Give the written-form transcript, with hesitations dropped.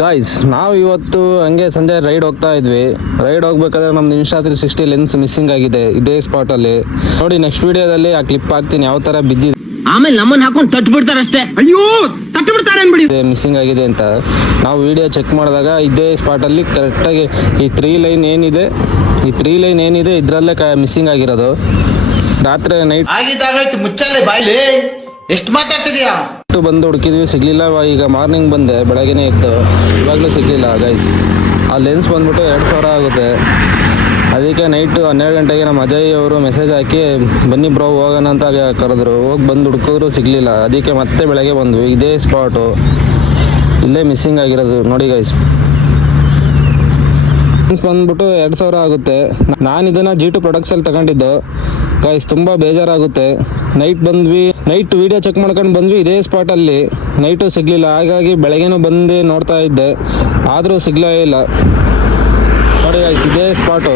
Guys, ನಾವು ಇವತ್ತು ಹಂಗೆ ಸಂಜೆ ರೈಡ್ ಹೋಗ್ತಾ ಇದ್ವಿ. ರೈಡ್ ಹೋಗ್ಬೇಕಾದ್ರೆ ನಮ್ದು Insta360 ಲೆನ್ಸ್ ಮಿಸ್ಸಿಂಗ್ ಆಗಿದೆ ಇದೇ ಸ್ಪಾಟ್ ಅಲ್ಲಿ. ನೋಡಿ, ನೆಕ್ಸ್ಟ್ ವಿಡಿಯೋದಲ್ಲಿ ಆ ಕ್ಲಿಪ್ ಹಾಕ್ತೀನಿ ಯಾವ ತರ ಬಿದ್ದಿದೆ, ಆಮೇಲೆ ನಮ್ಮನ್ನ ಹಾಕೊಂಡು ತಟ್ಟು ಬಿಡ್ತಾರಷ್ಟೇ. ಅಯ್ಯೋ ತಟ್ಟು ಬಿಡ್ತಾರೆ ಅನ್ಬಿಡಿ. ಮಿಸ್ಸಿಂಗ್ ಆಗಿದೆ ಅಂತ ನಾವು ವಿಡಿಯೋ ಚೆಕ್ ಮಾಡಿದಾಗ ಇದೇ ಸ್ಪಾಟ್ ಅಲ್ಲಿ ಕರೆಕ್ಟಾಗಿ ಈ ತ್ರೀ ಲೈನ್ ಏನಿದೆ ಇದ್ರಲ್ಲೇ ಮಿಸ್ಸಿಂಗ್ ಆಗಿರೋದು. ರಾತ್ರಿ ನೈಟ್ ಆಗಿದ್ದಾಗಾಯ್ತು, ಮುಚ್ಚಾಲೆ ಬಾಯ್ಲಿ, ಎಷ್ಟು ಮಾತಾಡ್ತಿದ್ಯಾ? ಬಂದು ಹುಡುಕಿದ್ವಿ, ಸಿಗ್ಲಿಲ್ಲ. ಈಗ ಮಾರ್ನಿಂಗ್ ಬಂದೆ, ಬೆಳಗ್ಗೆನೇ ಇತ್ತು, ಇವಾಗಲೂ ಸಿಗ್ಲಿಲ್ಲ ಗೈಸ್. ಆ ಲೆನ್ಸ್ ಬಂದ್ಬಿಟ್ಟು 2000 ಆಗುತ್ತೆ. ಅದಕ್ಕೆ ನೈಟು 12 ಗಂಟೆಗೆ ನಮ್ಮ ಅಜಯ್ ಅವರು ಮೆಸೇಜ್ ಹಾಕಿ ಬನ್ನಿ ಬ್ರೋ ಹೋಗೋಣ ಅಂತ ಕರೆದ್ರು. ಹೋಗಿ ಬಂದು ಹುಡುಕಿದ್ರು, ಸಿಗ್ಲಿಲ್ಲ. ಅದಕ್ಕೆ ಮತ್ತೆ ಬೆಳಗ್ಗೆ ಬಂದ್ವಿ. ಇದೇ ಸ್ಪಾಟು, ಇಲ್ಲೇ ಮಿಸ್ಸಿಂಗ್ ಆಗಿರೋದು ನೋಡಿ ಗೈಸ್. ಲೆನ್ಸ್ ಬಂದ್ಬಿಟ್ಟು 2000 ಆಗುತ್ತೆ. ನಾನು ಇದನ್ನ G2 ಪ್ರಾಡಕ್ಟ್ಸಲ್ಲಿ ತಗೊಂಡಿದ್ದು ಗೈಸ್. ತುಂಬ ಬೇಜಾರಾಗುತ್ತೆ. ನೈಟ್ ಬಂದ್ವಿ, ನೈಟ್ ವಿಡಿಯೋ ಚೆಕ್ ಮಾಡ್ಕೊಂಡು ಬಂದ್ವಿ ಇದೇ ಸ್ಪಾಟಲ್ಲಿ. ನೈಟು ಸಿಗ್ಲಿಲ್ಲ. ಹಾಗಾಗಿ ಬೆಳಗ್ಗೆನೂ ಬಂದು ನೋಡ್ತಾ ಇದ್ದೆ, ಆದರೂ ಸಿಗ್ಲೇ ಇಲ್ಲ. ನೋಡಿ ಗೈಸ್, ಇದೇ ಸ್ಪಾಟು.